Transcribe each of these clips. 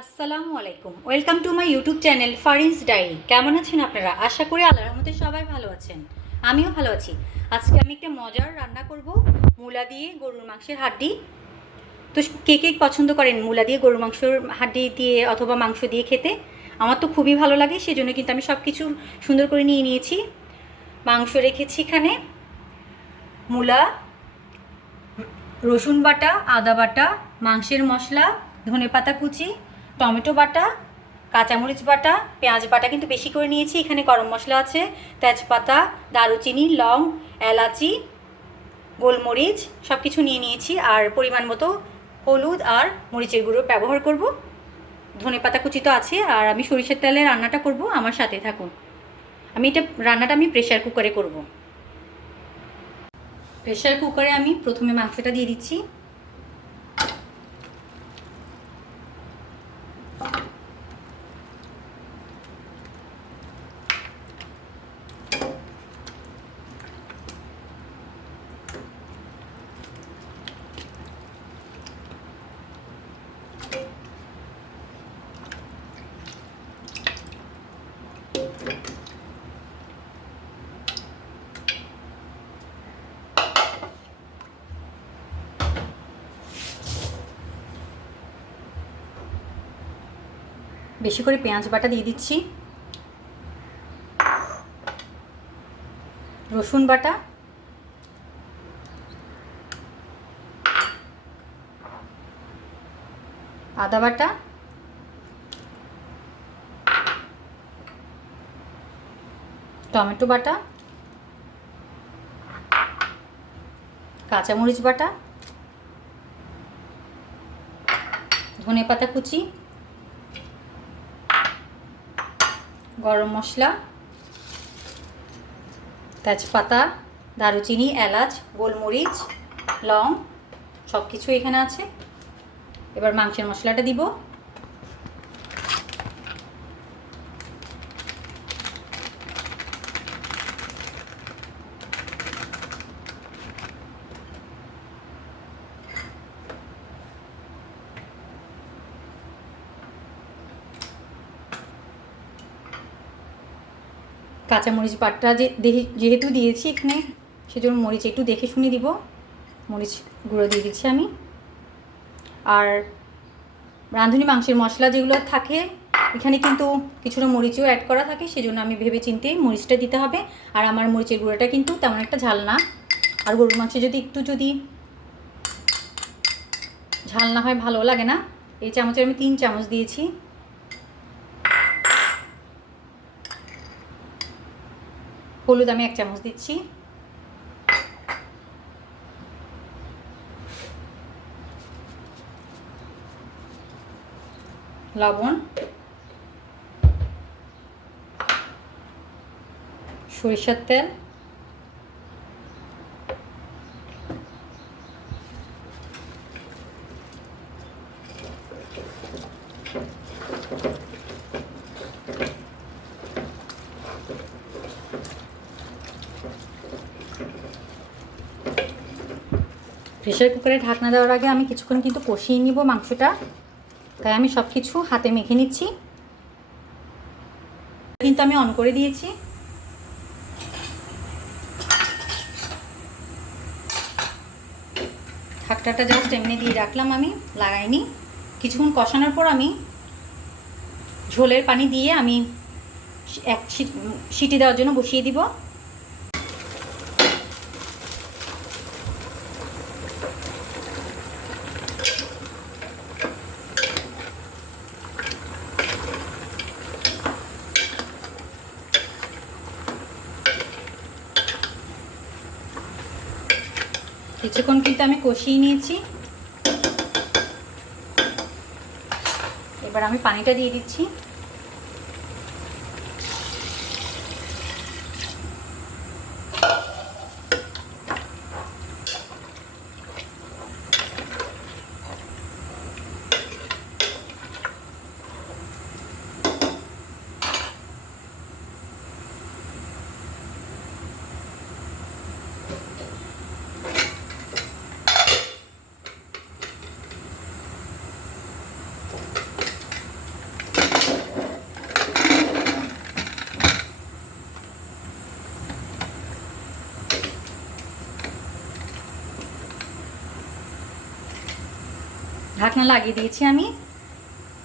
আসসালামু আলাইকুম। Welcome to my YouTube channel Farin's diary কেমন আছেন আপনারা? আশা করি আল্লাহর রহমতে সবাই ভালো আছেন। আমিও ভালো আছি। আজকে আমি একটা মজার রান্না করব। মূলা দিয়ে গরুর মাংসের হাড্ডি। তো কে কে পছন্দ করেন মূলা দিয়ে গরুর মাংসর হাড্ডি দিয়ে অথবা মাংস দিয়ে খেতে? আমার তো খুবই ভালো লাগে, সেজন্য কিন্তু আমি সব কিছু সুন্দর করে নিয়ে নিয়েছি। মাংস রেখেছি এখানে। মূলা, রসুন বাটা, আদা বাটা, মাংসের মশলা ধনে পাতা কুচি টমেটো বাটা, কাঁচামরিচ বাটা, পেঁয়াজ বাটা কিন্তু বেশি করে নিয়েছি। এখানে গরম মশলা আছে, তেজপাতা, দারুচিনি, লং, এলাচি, গোলমরিচ সব কিছু নিয়ে নিয়েছি। আর পরিমাণ মতো হলুদ আর মরিচের গুঁড়ো ব্যবহার করব। ধনে পাতা কুচি তো আছে, আর আমি সরিষার তেলে রান্নাটা করব। আমার সাথে থাকুন। আমি এটা, রান্নাটা আমি প্রেশার কুকারে করব। প্রেশার কুকারে আমি প্রথমে মাংসটা দিয়ে দিচ্ছি। বেশি করে পেঁয়াজ বাটা দিয়ে দিচ্ছি। রসুন বাটা। আদা বাটা। টমেটো বাটা। কাঁচামরিচ বাটা। ধনে পাতা কুচি। গরম মশলা, তেজপাতা, দারুচিনি, এলাচ, গোলমরিচ, লং সব কিছু এখানে আছে। এবার মাংসের মশলাটা দিব। কাঁচামরিচ বাটটা যে দেখে- যেহেতু দিয়েছি এখানে, সেজন্য মরিচ একটু দেখে শুনে দিব। মরিচ গুঁড়ো দিয়ে দিচ্ছি আমি। আর রাঁধুনি মাংসের মশলা যেগুলো থাকে, এখানে কিন্তু কিছুটা মরিচও অ্যাড করা থাকে, সেজন্য আমি ভেবে চিনতে মরিচটা দিতে হবে। আর আমার মরিচের গুঁড়োটা কিন্তু তেমন একটা ঝাল না। আর গরুর মাংসে যদি একটু যদি ঝাল না হয়, ভালো লাগে না। এই চামচে আমি তিন চামচ দিয়েছি। হলুদ আমি এক চামচ দিচ্ছি। লবণ। সরিষার তেল। প্রেশার কুকারে ঢাকনা দেওয়ার আগে আমি কিছুক্ষণ কিন্তু কষিয়ে নিব মাংসটা। তাই আমি সব কিছু হাতে মেখে নিচ্ছি। কিন্তু আমি অন করে দিয়েছি। ঢাকটাটা জাস্ট এমনি দিয়ে রাখলাম আমি, লাগাইনি। কিছুক্ষণ কষানোর পর আমি ঝোলের পানি দিয়ে আমি এক সিটি দেওয়ার জন্য বসিয়ে দিব। কিছুক্ষণ কিন্তু আমি কষিয়ে নিয়েছি। এবার আমি পানিটা দিয়ে দিচ্ছি। ঢাকনা লাগিয়ে দিয়েছি আমি।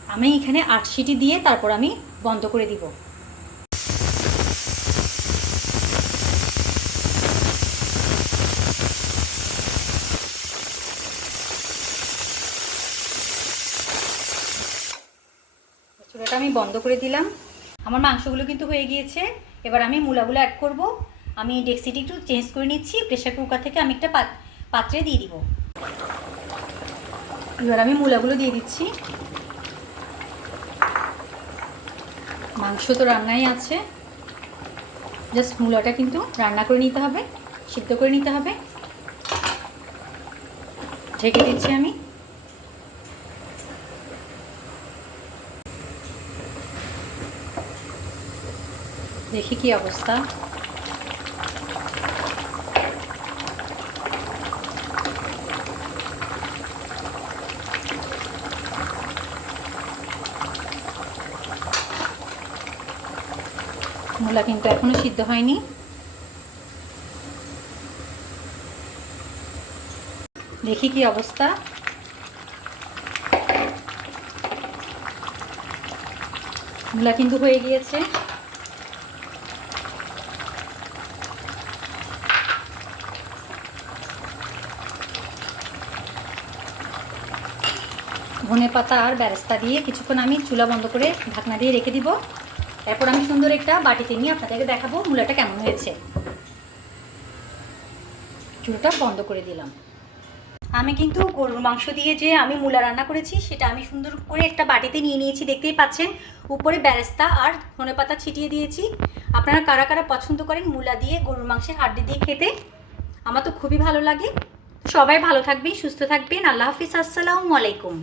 আমি এখানে আট সিটি দিয়ে তারপর আমি বন্ধ করে দিব। চুলাটা আমি বন্ধ করে দিলাম। আমার মাংসগুলো কিন্তু হয়ে গিয়েছে। এবার আমি মূলাগুলো অ্যাড করব। আমি ডেক্সিটি একটু চেঞ্জ করে নিচ্ছি। প্রেশার কুকার থেকে আমি একটা পাত- পাত্রে দিয়ে দিব। এবার আমি মূলাগুলো দিয়ে দিচ্ছি। মাংস তো রান্নাই আছে। জাস্ট মূলাটা কিন্তু রান্না করে নিতে হবে, সিদ্ধ করে নিতে হবে। ঢেকে দিচ্ছি আমি। দেখি কি অবস্থা। মূলা কিন্তু এখনও সিদ্ধ হয়নি। দেখি কি অবস্থা। মূলা কিন্তু হয়ে গিয়েছে। ধনে পাতা আর ব্যারেস্তা দিয়ে কিছুক্ষণ আমি চুলা বন্ধ করে ঢাকনা দিয়ে রেখে দিব। এরপর আমি সুন্দর একটা বাটিতে নিয়ে আপনাদেরকে দেখাবো মূলাটা কেমন হয়েছে। চুলটা বন্ধ করে দিলাম। আমি কিন্তু গরুর মাংস দিয়ে যে আমি মূলা রান্না করেছি, সেটা আমি সুন্দর করে একটা বাটিতে নিয়ে নিয়েছি, দেখতেই পাচ্ছেন। উপরে ব্যারেস্তা আর ধনে পাতা ছিটিয়ে দিয়েছি। আপনারা কারা কারা পছন্দ করেন মূলা দিয়ে গরুর মাংসের হাড্ডি দিয়ে খেতে, আমার তো খুবই ভালো লাগে। সবাই ভালো থাকবেন, সুস্থ থাকবেন। আল্লাহ হাফিজ, আসসালামু আলাইকুম।